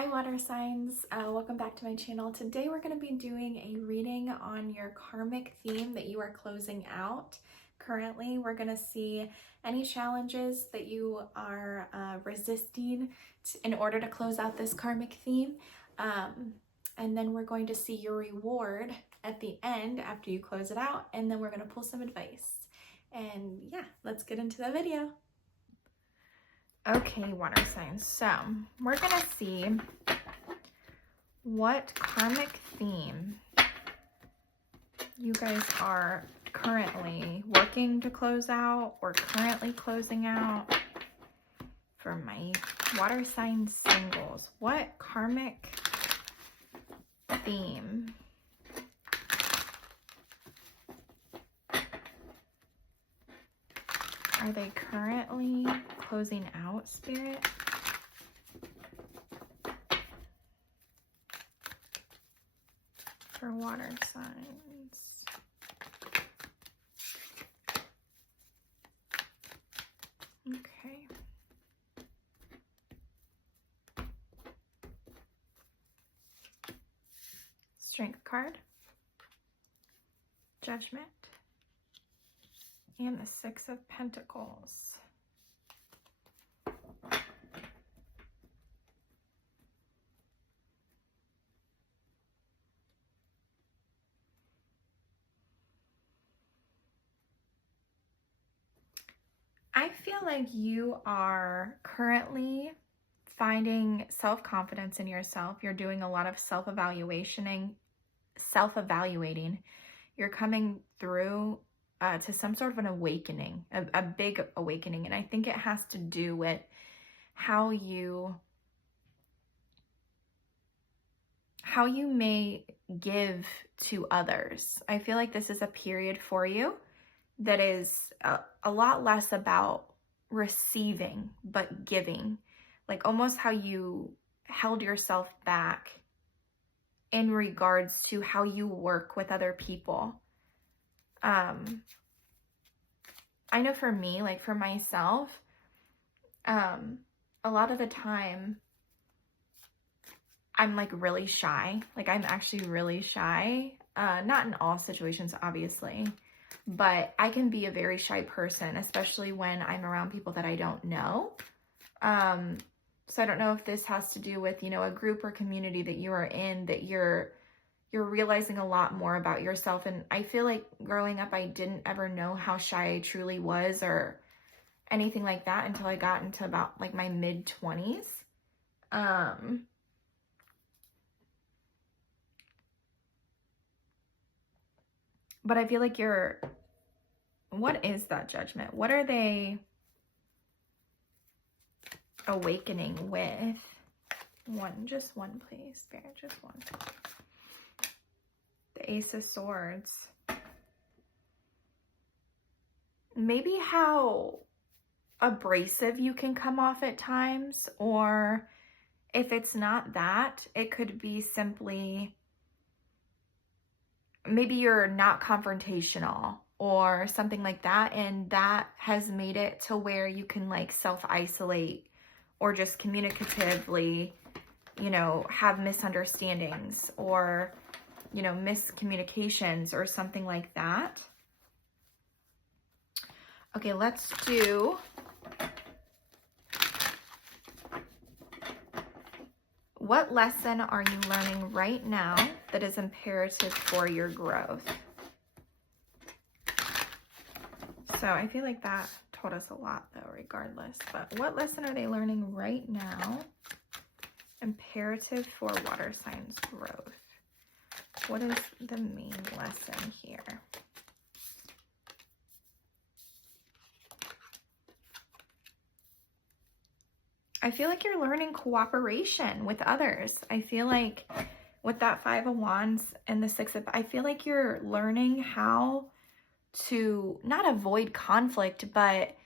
Hi water signs, welcome back to my channel. Today we're going to be doing a reading on your karmic theme that you are closing out. Currently we're going to see any challenges that you are resisting in order to close out this karmic theme. And then we're going to see your reward at the end after you close it out, and then we're going to pull some advice. And yeah, let's get into the video. Okay, water signs. So we're going to see what karmic theme you guys are currently working to close out or currently closing out. For my water sign singles, what karmic theme are they currently closing out, Spirit? For water signs. Okay. Strength card. Judgment. And the Six of Pentacles. I feel like you are currently finding self-confidence in yourself. You're doing a lot of self-evaluating. You're coming through to some sort of an awakening, a big awakening. And I think it has to do with how you may give to others. I feel like this is a period for you that is a lot less about receiving, but giving. Like almost how you held yourself back in regards to how you work with other people. I know for me, like for myself, a lot of the time I'm like really shy. Like I'm actually really shy. Not in all situations, obviously, but I can be a very shy person, especially when I'm around people that I don't know. So I don't know if this has to do with, a group or community that you are in, that you're realizing a lot more about yourself. And I feel like growing up, I didn't ever know how shy I truly was or anything like that until I got into about like my mid-20s. But I feel like what is that judgment? What are they awakening with? Just one, please, Spirit, just one. The Ace of Swords. Maybe how abrasive you can come off at times, or if it's not that, it could be simply maybe you're not confrontational or something like that, and that has made it to where you can like self-isolate or just communicatively, have misunderstandings or miscommunications or something like that. Okay, let's do what lesson are you learning right now that is imperative for your growth? So I feel like that told us a lot though, regardless. But what lesson are they learning right now imperative for water signs growth? What is the main lesson here? I feel like you're learning cooperation with others. I feel like with that Five of Wands and the Six of, I feel like you're learning how to not avoid conflict, but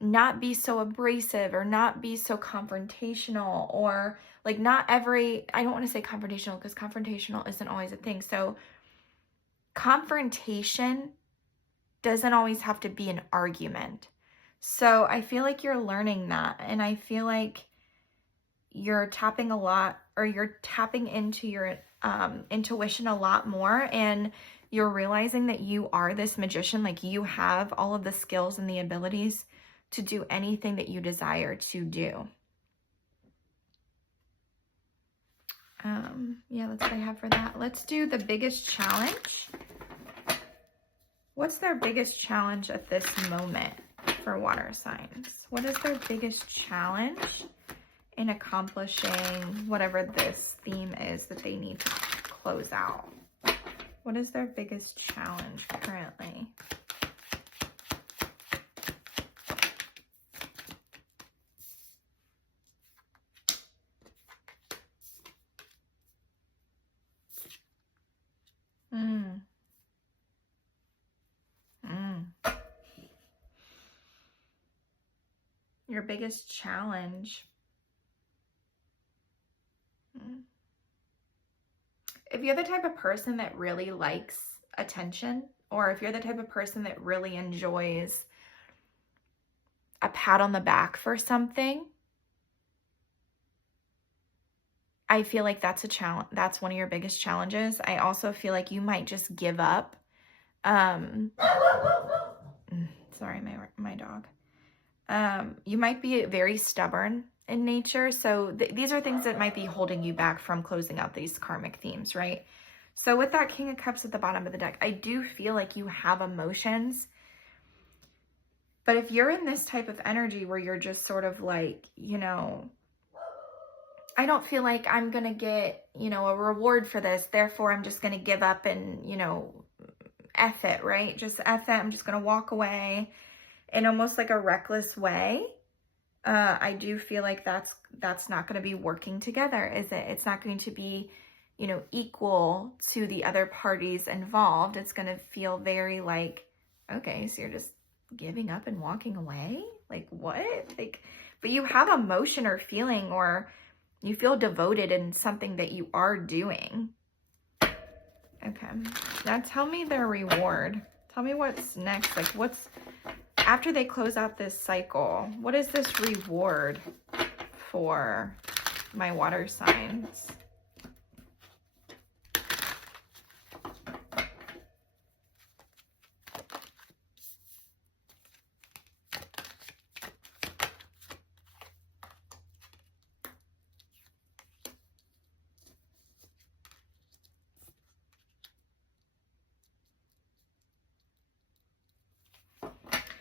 not be so abrasive or not be so confrontational, or like I don't want to say confrontational because confrontational isn't always a thing. So confrontation doesn't always have to be an argument. So I feel like you're learning that. And I feel like you're tapping a lot, or you're tapping into your intuition a lot more, and you're realizing that you are this magician. Like, you have all of the skills and the abilities to do anything that you desire to do. Yeah, that's what I have for that. Let's do the biggest challenge. What's their biggest challenge at this moment for water signs? What is their biggest challenge in accomplishing whatever this theme is that they need to close out? What is their biggest challenge currently? Your biggest challenge. If you're the type of person that really likes attention, or if you're the type of person that really enjoys a pat on the back for something, I feel like that's a challenge. That's one of your biggest challenges. I also feel like you might just give up. Sorry, my dog. You might be very stubborn in nature. So these are things that might be holding you back from closing out these karmic themes, right? So with that King of Cups at the bottom of the deck, I do feel like you have emotions. But if you're in this type of energy where you're just sort of like, you know, I don't feel like I'm going to get, you know, a reward for this, therefore I'm just going to give up and, you know, F it, right? Just F it. I'm just going to walk away in almost like a reckless way. I do feel like that's not going to be working together, is it? It's not going to be, you know, equal to the other parties involved. It's going to feel very like, okay, so you're just giving up and walking away? Like, what? Like, but you have emotion or feeling, or you feel devoted in something that you are doing. Okay. Now tell me their reward. Tell me what's next. Like, what's after they close out this cycle? What is this reward for my water signs?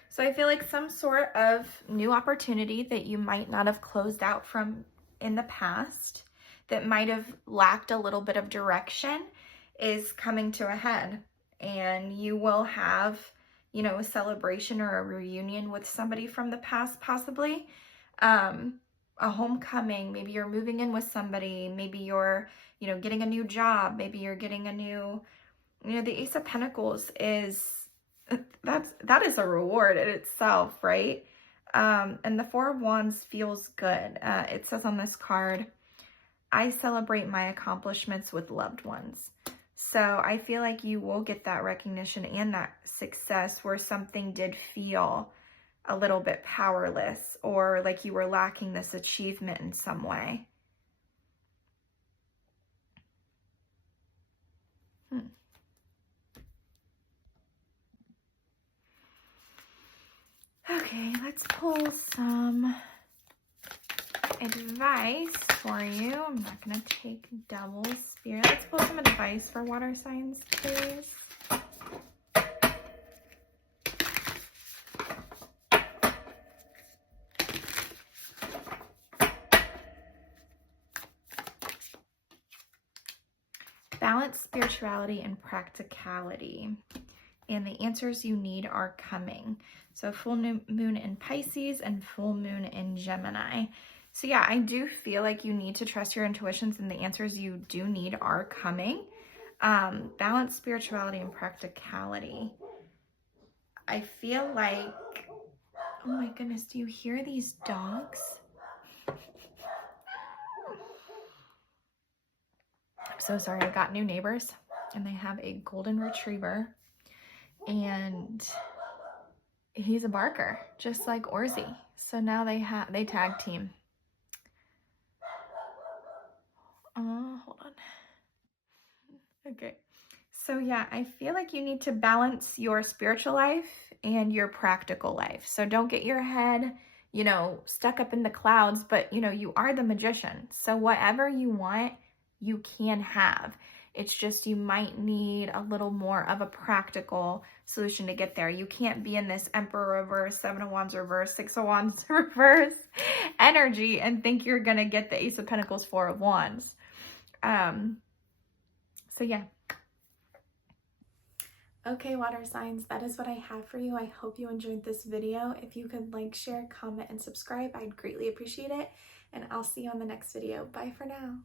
So I feel like some sort of new opportunity that you might not have closed out from in the past, that might have lacked a little bit of direction, is coming to a head. And you will have, you know, a celebration or a reunion with somebody from the past, possibly. A homecoming, maybe you're moving in with somebody, maybe you're, you know, getting a new job, maybe you're getting a new, you know, the Ace of Pentacles is, that is a reward in itself, right? And the Four of Wands feels good. It says on this card, I celebrate my accomplishments with loved ones. So I feel like you will get that recognition and that success where something did feel a little bit powerless, or like you were lacking this achievement in some way. Okay, let's pull some advice for you. I'm not going to take double spirit. Let's pull some advice for water signs, please. Balance spirituality and practicality. And the answers you need are coming. So full moon in Pisces and full moon in Gemini. So yeah, I do feel like you need to trust your intuitions, and the answers you do need are coming. Balance spirituality and practicality. I feel like, oh my goodness, do you hear these dogs? I'm so sorry, I got new neighbors, and they have a golden retriever. And he's a barker, just like Orzi. So now they tag team. Hold on. Okay. So yeah, I feel like you need to balance your spiritual life and your practical life. So don't get your head, you know, stuck up in the clouds, but you know, you are the magician. So whatever you want, you can have. It's just you might need a little more of a practical solution to get there. You can't be in this Emperor reverse, Seven of Wands reverse, Six of Wands reverse energy and think you're going to get the Ace of Pentacles, Four of Wands. So yeah. Okay, water signs, that is what I have for you. I hope you enjoyed this video. If you could like, share, comment, and subscribe, I'd greatly appreciate it. And I'll see you on the next video. Bye for now.